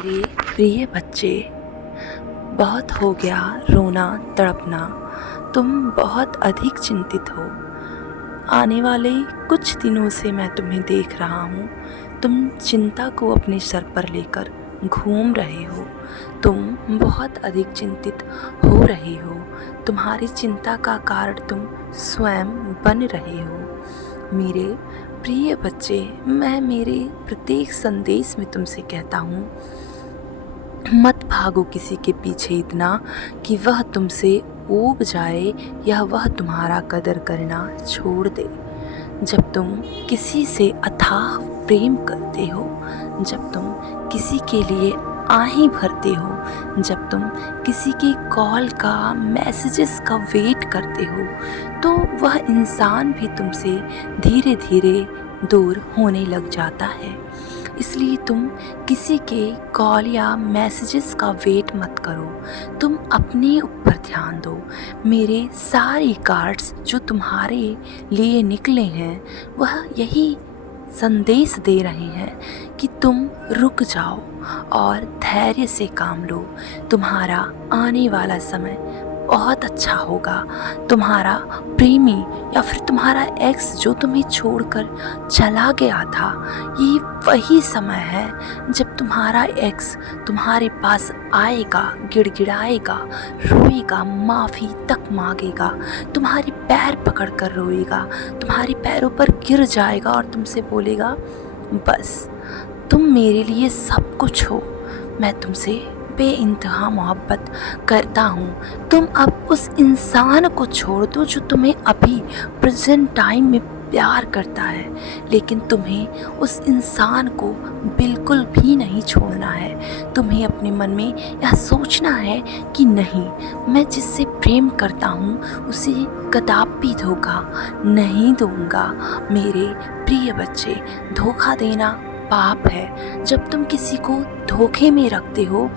मेरे प्रिय बच्चे, बहुत हो गया रोना तड़पना। तुम बहुत अधिक चिंतित हो। आने वाले कुछ दिनों से मैं तुम्हें देख रहा हूँ। तुम चिंता को अपने सर पर लेकर घूम रहे हो। तुम बहुत अधिक चिंतित हो रहे हो। तुम्हारी चिंता का कारण तुम स्वयं बन रहे हो। मेरे प्रिय बच्चे, मैं मेरे प्रत्येक संदेश में तुमसे कहता हूँ, मत भागो किसी के पीछे इतना कि वह तुमसे ऊब जाए या वह तुम्हारा कदर करना छोड़ दे। जब तुम किसी से अथाह प्रेम करते हो, जब तुम किसी के लिए आहें भरते हो, जब तुम किसी की कॉल का मैसेजेस का वेट करते हो, तो वह इंसान भी तुमसे धीरे धीरे दूर होने लग जाता है। इसलिए तुम किसी के कॉल या मैसेजेस का वेट मत करो। तुम अपने ऊपर ध्यान दो। मेरे सारे कार्ड्स जो तुम्हारे लिए निकले हैं, वह यही संदेश दे रहे हैं कि तुम रुक जाओ और धैर्य से काम लो। तुम्हारा आने वाला समय बहुत अच्छा होगा। तुम्हारा प्रेमी या फिर तुम्हारा एक्स जो तुम्हें छोड़कर चला गया था, ये वही समय है जब तुम्हारा एक्स तुम्हारे पास आएगा, गिड़गिड़ाएगा, रोएगा, माफ़ी तक मांगेगा, तुम्हारे पैर पकड़कर रोएगा, तुम्हारे पैरों पर गिर जाएगा और तुमसे बोलेगा, बस तुम मेरे लिए सब कुछ हो, मैं तुमसे बेइंतहा मोहब्बत करता हूँ। तुम अब उस इंसान को छोड़ दो जो तुम्हें अभी प्रेजेंट टाइम में प्यार करता है, लेकिन तुम्हें उस इंसान को बिल्कुल भी नहीं छोड़ना है। तुम्हें अपने मन में यह सोचना है कि नहीं, मैं जिससे प्रेम करता हूँ उसे कदापि धोखा नहीं दूंगा। मेरे प्रिय बच्चे, धोखा देना पाप है। जब तुम किसी को धोखे में रखते हो,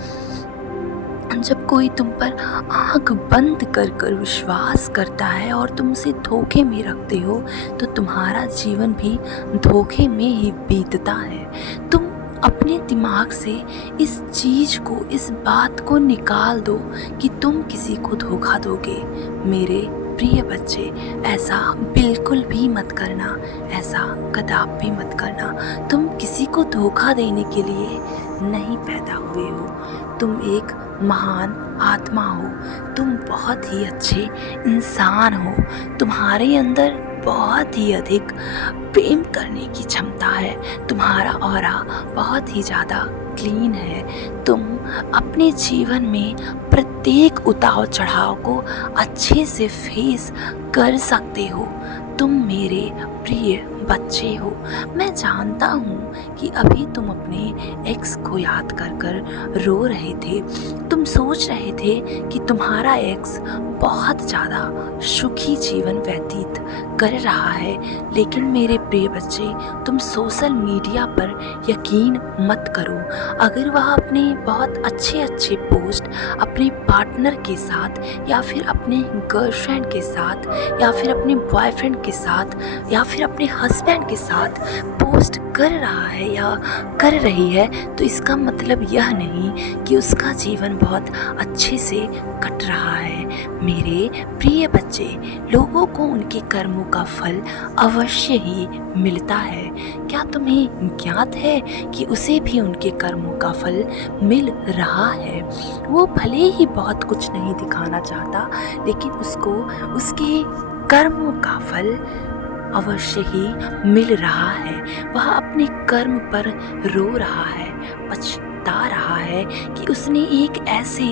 जब कोई तुम पर आंख बंद कर कर विश्वास करता है और तुम उसे धोखे में रखते हो, तो तुम्हारा जीवन भी धोखे में ही बीतता है। तुम अपने दिमाग से इस चीज़ को, इस बात को निकाल दो कि तुम किसी को धोखा दोगे। मेरे प्रिय बच्चे, ऐसा बिल्कुल भी मत करना, ऐसा कदापि मत करना। तुम किसी को धोखा देने के लिए नहीं पैदा हुए हो। तुम एक महान आत्मा हो। तुम बहुत ही अच्छे इंसान हो। तुम्हारे अंदर बहुत ही अधिक प्रेम करने की क्षमता है। तुम्हारा ऑरा बहुत ही ज़्यादा क्लीन है। तुम अपने जीवन में प्रत्येक उतार चढ़ाव को अच्छे से फेस कर सकते हो। तुम मेरे प्रिय बच्चे हो। मैं जानता हूँ कि अभी तुम अपने एक्स को याद कर कर रो रहे थे। तुम सोच रहे थे कि तुम्हारा एक्स बहुत ज़्यादा सुखी जीवन व्यतीत कर रहा है, लेकिन मेरे प्रिय बच्चे, तुम सोशल मीडिया पर यकीन मत करो। अगर वह अपने बहुत अच्छे अच्छे पोस्ट अपने पार्टनर के साथ या फिर अपने गर्लफ्रेंड के साथ या फिर अपने बॉयफ्रेंड के साथ या फिर अपने हस्बैंड के साथ पोस्ट कर रहा है या कर रही है, तो इसका मतलब यह नहीं कि उसका जीवन बहुत अच्छे से कट रहा है। मेरे प्रिय बच्चे, लोगों को उनके कर्मों का फल अवश्य ही मिलता है। क्या तुम्हें ज्ञात है कि उसे भी उनके कर्मों का फल मिल रहा है? वो भले ही बहुत कुछ नहीं दिखाना चाहता, लेकिन उसको उसके कर्मों का फल अवश्य ही मिल रहा है। वह अपने कर्म पर रो रहा है, पछता रहा है कि उसने एक ऐसे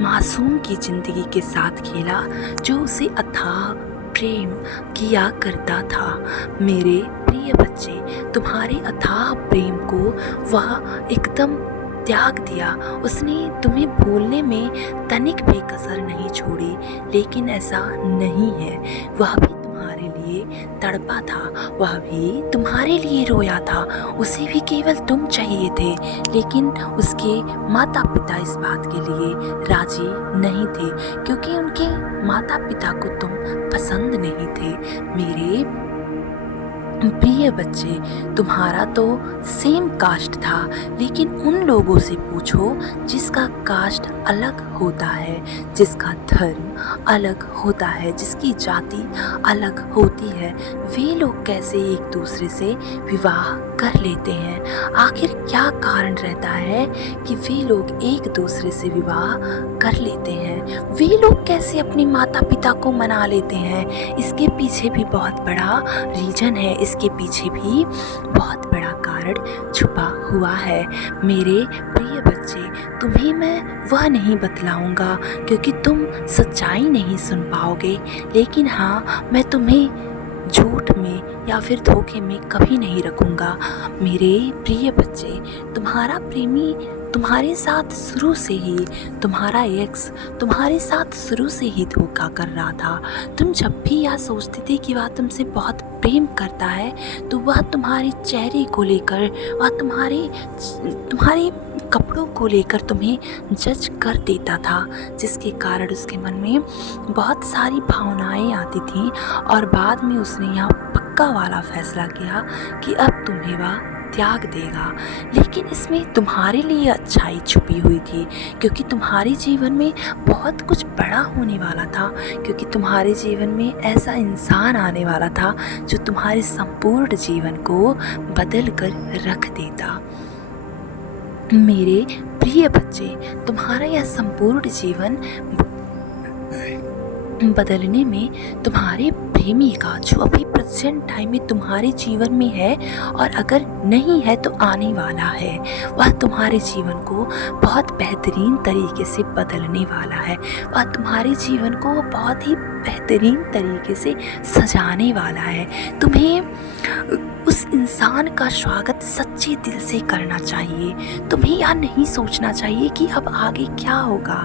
मासूम की ज़िंदगी के साथ खेला जो उसे अथाह प्रेम किया करता था। मेरे प्रिय बच्चे, तुम्हारे अथाह प्रेम को वह एकदम त्याग दिया। उसने तुम्हें भूलने में तनिक भी कसर नहीं छोड़ी, लेकिन ऐसा नहीं है। वह भी तुम्हारे लिए तड़पा था, वह भी तुम्हारे लिए रोया था। उसे भी केवल तुम चाहिए थे, लेकिन उसके माता पिता इस बात के लिए राजी नहीं थे, क्योंकि उनके माता पिता को तुम पसंद नहीं थे। मेरे प्रिय बच्चे, तुम्हारा तो सेम कास्ट था, लेकिन उन लोगों से पूछो जिसका कास्ट अलग होता है, जिसका धर्म अलग होता है, जिसकी जाति अलग होती है, वे लोग कैसे एक दूसरे से विवाह कर लेते हैं। आखिर क्या कारण रहता है कि वे लोग एक दूसरे से विवाह कर लेते हैं। वे लोग कैसे अपने माता पिता को मना लेते हैं। इसके पीछे भी बहुत बड़ा रीजन है, इसके पीछे भी बहुत बड़ा कारण छुपा हुआ है। मेरे प्रिय बच्चे, तुम्हें मैं वह नहीं बतलाऊंगा क्योंकि तुम सच्चाई नहीं सुन पाओगे, लेकिन हाँ, मैं तुम्हें झूठ में या फिर धोखे में कभी नहीं रखूंगा। मेरे प्रिय बच्चे, तुम्हारा प्रेमी तुम्हारे साथ शुरू से ही, तुम्हारा एक्स तुम्हारे साथ शुरू से ही धोखा कर रहा था। तुम जब भी यह सोचते थे कि वह तुमसे बहुत प्रेम करता है, तो वह तुम्हारे चेहरे को लेकर, वह तुम्हारे कपड़ों को लेकर तुम्हें जज कर देता था, जिसके कारण उसके मन में बहुत सारी भावनाएं आती थीं और बाद में उसने यह पक्का वाला फैसला किया कि अब तुम्हें वह त्याग देगा। लेकिन इसमें तुम्हारे लिए अच्छाई छुपी हुई थी, क्योंकि तुम्हारे जीवन में बहुत कुछ बड़ा होने वाला था, क्योंकि तुम्हारे जीवन में ऐसा इंसान आने वाला था जो तुम्हारे संपूर्ण जीवन को बदल कर रख देता। मेरे प्रिय बच्चे, तुम्हारा यह संपूर्ण जीवन बदलने में तुम्हारे प्रेमी का, जो अभी प्रेजेंट टाइम में तुम्हारे जीवन में है और अगर नहीं है तो आने वाला है, वह तुम्हारे जीवन को बहुत बेहतरीन तरीके से बदलने वाला है। वह तुम्हारे जीवन को बहुत ही बेहतरीन तरीके से सजाने वाला है। तुम्हें उस इंसान का स्वागत सच्चे दिल से करना चाहिए। तुम्हें यह नहीं सोचना चाहिए कि अब आगे क्या होगा।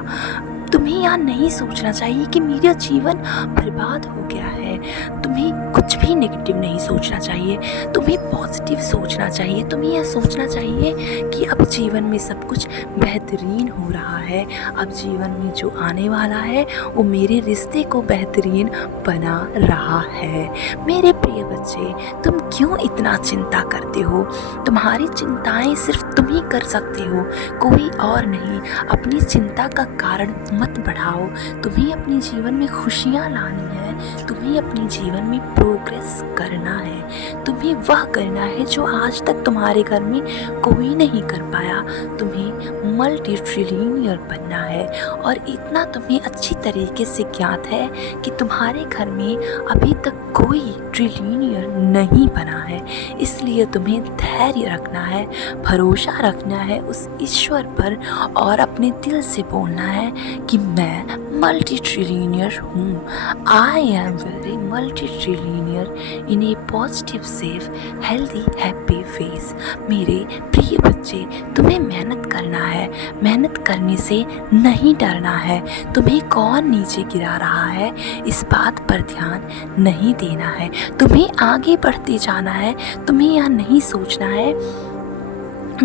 तुम्हें यह नहीं सोचना चाहिए कि मेरा जीवन बर्बाद हो गया है। तुम्हें कुछ भी नेगेटिव नहीं सोचना चाहिए, तुम्हें पॉजिटिव सोचना चाहिए। तुम्हें यह सोचना चाहिए कि अब जीवन में सब कुछ बेहतरीन हो रहा है। अब जीवन में जो आने वाला है वो मेरे रिश्ते को बेहतरीन बना रहा है। मेरे प्रिय बच्चे, तुम क्यों इतना चिंता करते हो? तुम्हारी चिंताएं सिर्फ तुम ही कर सकते हो, कोई और नहीं। अपनी चिंता का कारण मत बढ़ाओ। तुम्हें अपने जीवन में खुशियाँ लानी है, तुम्हें अपने जीवन में प्रोग्रेस करना है, तुम्हें वह करना है जो आज तक तुम्हारे घर में कोई नहीं कर पाया। तुम्हें मल्टी ट्रिलियनियर बनना है और इतना तुम्हें अच्छी तरीके से ज्ञात है कि तुम्हारे घर में अभी तक कोई ट्रिलियनियर नहीं बना है। इसलिए तुम्हें धैर्य रखना है, भरोसा रखना है उस ईश्वर पर और अपने दिल से बोलना है कि मैं मल्टी ट्रिलियनियर हूँ। I am very multi trillionaire in A positive, safe, healthy, happy face. मेरे प्रिय बच्चे, तुम्हें मेहनत करना है, मेहनत करने से नहीं डरना है। तुम्हें कौन नीचे गिरा रहा है इस बात पर ध्यान नहीं देना है। तुम्हें आगे बढ़ते जाना है। तुम्हें यह नहीं सोचना है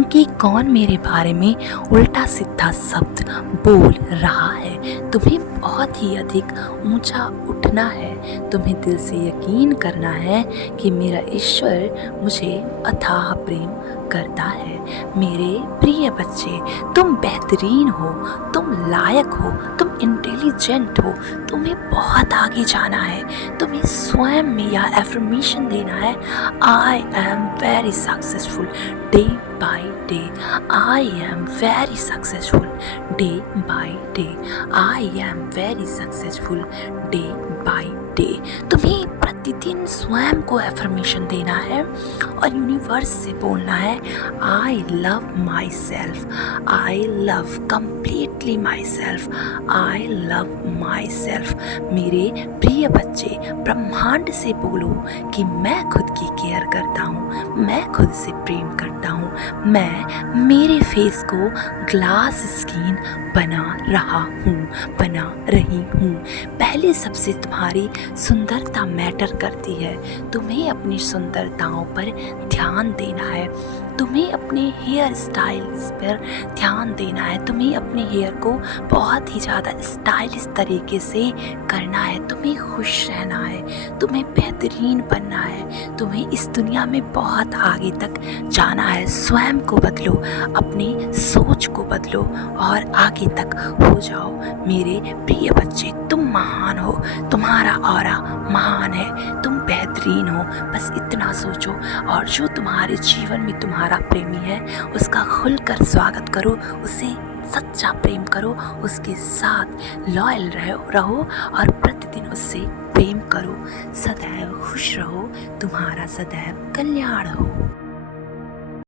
कि कौन मेरे बारे में उल्टा सीधा शब्द बोल रहा है। तुम्हें बहुत ही अधिक ऊंचा उठना है। तुम्हें दिल से यकीन करना है कि मेरा ईश्वर मुझे अथाह प्रेम करता है। मेरे प्रिय बच्चे, तुम बेहतरीन हो, तुम लायक हो, तुम इंटेलिजेंट हो। तुम्हें बहुत आगे जाना है। तुम्हें स्वयं में यह एफर्मेशन देना है, I am very successful day by day. I am very successful day by day. I am very successful day by day. तुम्हें प्रतिदिन स्वयं को एफर्मेशन देना है और यूनिवर्स से बोलना है, I love myself. I love completely myself. I love myself. मेरे प्रिय बच्चे, ब्रह्मांड से बोलो कि मैं खुद की केयर करता हूँ, मैं खुद से प्रेम करता हूँ, मैं मेरे फेस को ग्लास स्किन बना रहा हूँ, बना रही हूँ। पहले सबसे तुम्हारी सुंदरता मैटर करती है। तुम्हें अपनी सुंदरताओं पर ध्यान देना है। तुम्हें अपने हेयर स्टाइल्स पर ध्यान देना है। तुम्हें अपने हेयर को बहुत ही ज़्यादा स्टाइलिश तरीके से करना है। तुम्हें खुश रहना है, तुम्हें बेहतरीन बनना है, तुम्हें इस दुनिया में बहुत आगे तक जाना है। स्वयं को बदलो, अपनी सोच को बदलो और आगे तक हो जाओ। मेरे प्रिय बच्चे, तुम महान हो, तुम्हारा ऑरा महान है, तुम बेहतरीन हो। बस इतना सोचो और जो तुम्हारे जीवन में तुम्हारा प्रेमी है उसका खुलकर स्वागत करो, उसे सच्चा प्रेम करो, उसके साथ लॉयल रहो और प्रतिदिन उससे प्रेम करो। सदैव खुश रहो, तुम्हारा सदैव कल्याण हो।